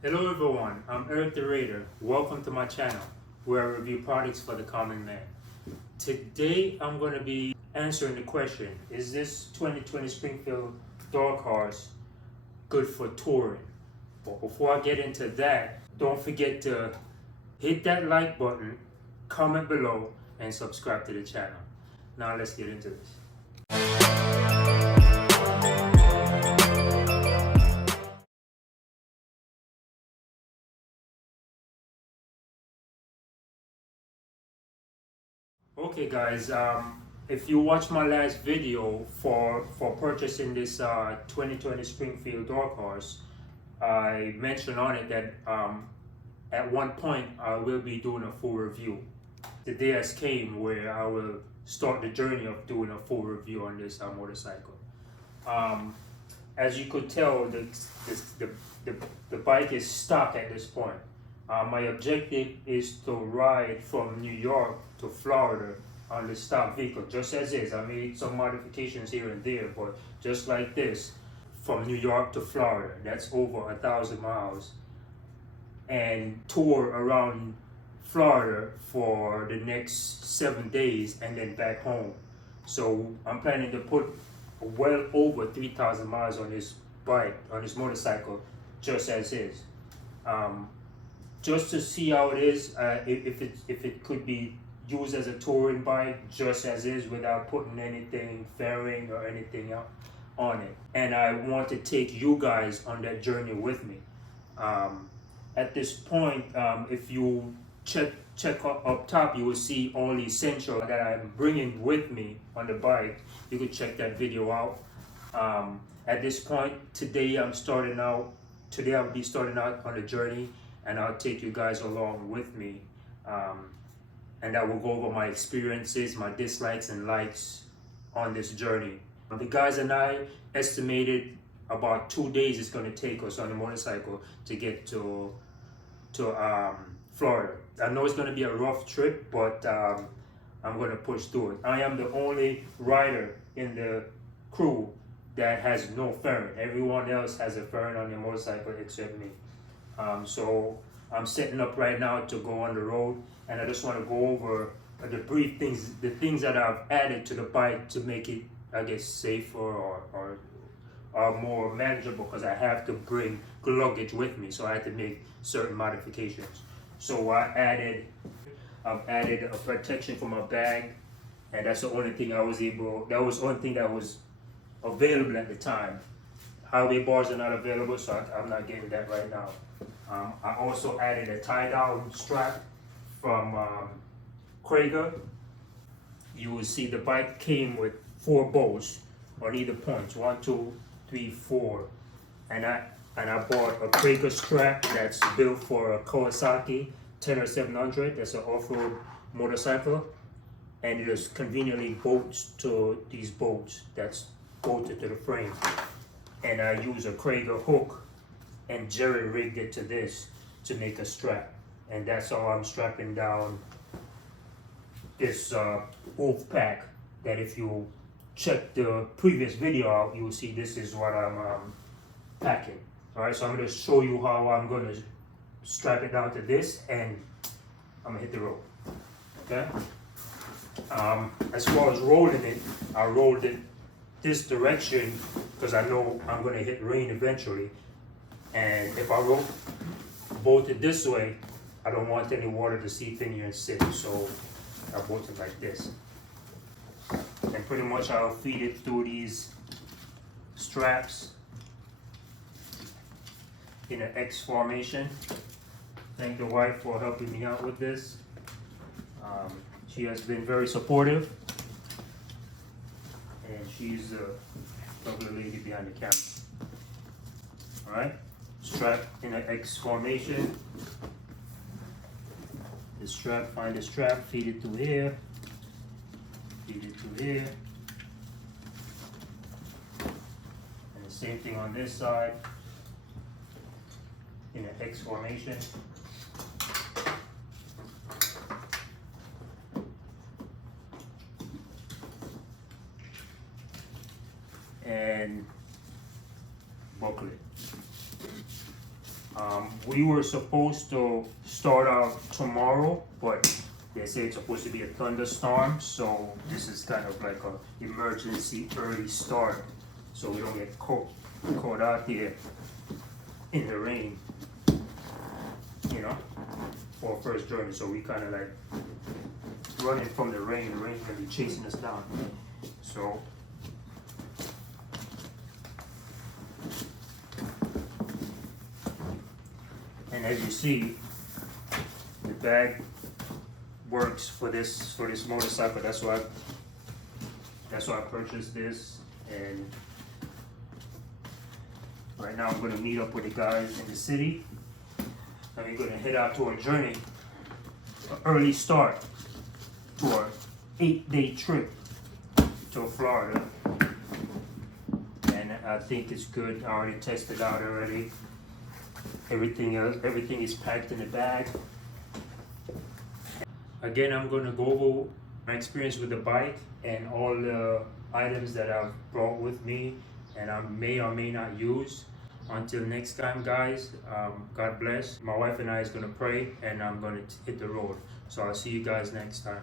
Hello everyone, I'm Eric the Raider. Welcome to my channel where I review products for the common man. Today I'm going to be answering the question, is this 2020 Springfield dog horse good for touring? But before I get into that, don't forget to hit that like button, comment below, and subscribe to the channel. Now let's get into this. Okay guys, if you watch my last video for purchasing this 2020 Springfield dog horse, I mentioned on it that at one point I will be doing a full review. The day has came where I will start the journey of doing a full review on this motorcycle. As you could tell, the bike is stock at this point. My objective is to ride from New York to Florida on the stock vehicle, just as is. I made some modifications here and there, but just like this, from New York to Florida, that's over 1,000 miles, and tour around Florida for the next 7 days and then back home. So I'm planning to put well over 3,000 miles on this bike, on this motorcycle, just as is. Just to see how it is, if it could be used as a touring bike, just as is, without putting anything fairing or anything on it. And I want to take you guys on that journey with me. At this point, if you check up top, you will see all the essential that I'm bringing with me on the bike. You could check that video out. At this point, today I'll be starting out on the journey, and I'll take you guys along with me. And I will go over my experiences, my dislikes and likes on this journey. The guys and I estimated about 2 days it's going to take us on the motorcycle to get to Florida. I know it's going to be a rough trip, but I'm going to push through it. I am the only rider in the crew that has no fairing. Everyone else has a fairing on their motorcycle except me. So I'm setting up right now to go on the road, and I just want to go over the brief things, the things that I've added to the bike to make it, I guess, safer or more manageable, because I have to bring luggage with me, so I had to make certain modifications. So I've added a protection for my bag, and that's the only thing that was the only thing that was available at the time. Highway bars are not available, so I'm not getting that right now. I also added a tie-down strap from Kriega. You will see the bike came with 4 bolts on either points, 1, 2, 3, 4, and I bought a Kriega strap that's built for a Kawasaki Tenere 700. That's an off-road motorcycle, and it is conveniently bolts to these bolts that's bolted to the frame. And I use a Kriega hook and jerry-rigged it to this to make a strap, and that's how I'm strapping down this wolf pack. That if you check the previous video out, you will see this is what I'm packing. All right, so I'm going to show you how I'm going to strap it down to this, and I'm going to hit the road. Okay. As far as rolling it, I rolled it this direction because I know I'm going to hit rain eventually, and if I bolt it this way, I don't want any water to seep in here and sit, so I bolt it like this. And pretty much I'll feed it through these straps in an X formation. Thank the wife for helping me out with this. She has been very supportive, and she's a lovely lady behind the camera. All right, strap in an X formation. The strap, find the strap, feed it through here, feed it through here, and the same thing on this side in an X formation. And buckle it. We were supposed to start out tomorrow, but they say it's supposed to be a thunderstorm, so this is kind of like a emergency early start, so we don't get caught out there in the rain, you know, for our first journey. So we kind of like running from the rain gonna be chasing us down. So and as you see, the bag works for this motorcycle. That's why I purchased this. And right now I'm gonna meet up with the guys in the city, and we're gonna head out to our journey, an early start to our 8-day trip to Florida. And I think it's good. I already tested out already. Everything is packed in the bag. Again, I'm gonna go over my experience with the bike and all the items that I've brought with me and I may or may not use. Until next time, guys, God bless. My wife and I is gonna pray, and I'm gonna hit the road. So I'll see you guys next time.